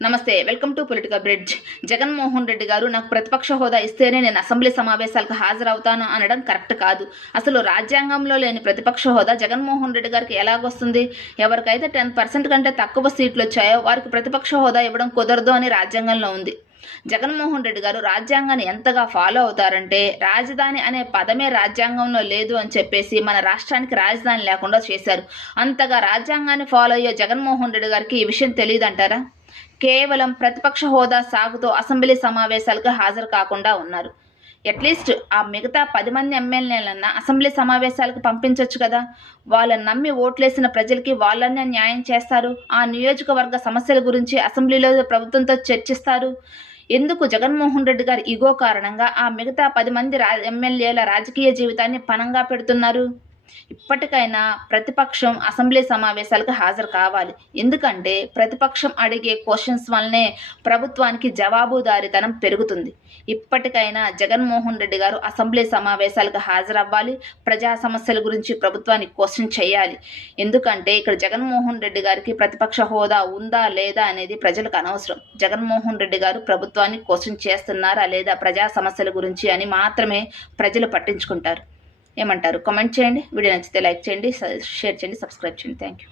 నమస్తే, welcome to political bridge. Jaganmohan Reddy గారు నాకు ప్రతిపక్ష హోదా ఇస్తేనే నేను అసెంబ్లీ సమావేశాలకు హాజరవుతాను అనడం కరెక్ట్ కాదు. అసలు రాజ్యాంగంలో లేని ప్రతిపక్ష హోదా జగన్మోహన్ రెడ్డి గారికి ఎలాగొస్తుంది? ఎవరికైతే 10% కంటే తక్కువ సీట్లు వచ్చాయో వారికి ప్రతిపక్ష హోదా ఇవ్వడం కుదరదు అని రాజ్యాంగంలో ఉంది. జగన్మోహన్ రెడ్డి గారు రాజ్యాంగాన్ని ఎంతగా ఫాలో అవుతారంటే, రాజధాని అనే పదమే రాజ్యాంగంలో లేదు అని చెప్పేసి మన రాష్ట్రానికి రాజధాని లేకుండా చేశారు. అంతగా రాజ్యాంగాన్ని ఫాలో అయ్యే జగన్మోహన్ రెడ్డి గారికి ఈ విషయం తెలియదంటారా? కేవలం ప్రతిపక్ష హోదా సాగుతో అసెంబ్లీ సమావేశాలకు హాజరు కాకుండా ఉన్నారు. అట్లీస్ట్ ఆ మిగతా 10 మంది ఎమ్మెల్యేలన్నా అసెంబ్లీ సమావేశాలకు పంపించవచ్చు కదా. వాళ్ళని నమ్మి ఓట్లేసిన ప్రజలకి వాళ్ళనే న్యాయం చేస్తారు. ఆ నియోజకవర్గ సమస్యల గురించి అసెంబ్లీలో ప్రభుత్వంతో చర్చిస్తారు. ఎందుకు జగన్మోహన్ రెడ్డి గారి ఇగో కారణంగా ఆ మిగతా 10 మంది ఎమ్మెల్యేల రాజకీయ జీవితాన్ని పణంగా పెడుతున్నారు? ఇప్పటికైనా ప్రతిపక్షం అసెంబ్లీ సమావేశాలకు హాజరు కావాలి. ఎందుకంటే ప్రతిపక్షం అడిగే క్వశ్చన్స్ వల్లనే ప్రభుత్వానికి జవాబుదారీతనం పెరుగుతుంది. ఇప్పటికైనా జగన్మోహన్ రెడ్డి గారు అసెంబ్లీ సమావేశాలకు హాజరవ్వాలి. ప్రజా సమస్యల గురించి ప్రభుత్వానికి క్వశ్చన్ చేయాలి. ఎందుకంటే ఇక్కడ జగన్మోహన్ రెడ్డి గారికి ప్రతిపక్ష హోదా ఉందా లేదా అనేది ప్రజలకు అనవసరం. జగన్మోహన్ రెడ్డి గారు ప్రభుత్వాన్ని క్వశ్చన్ చేస్తున్నారా లేదా ప్రజా సమస్యల గురించి అని మాత్రమే ప్రజలు పట్టించుకుంటారు. ఏమంటారు? కామెంట్ చేయండి. వీడియో నచ్చితే లైక్ చేయండి, షేర్ చేయండి, సబ్స్క్రైబ్ చేయండి. Thank you.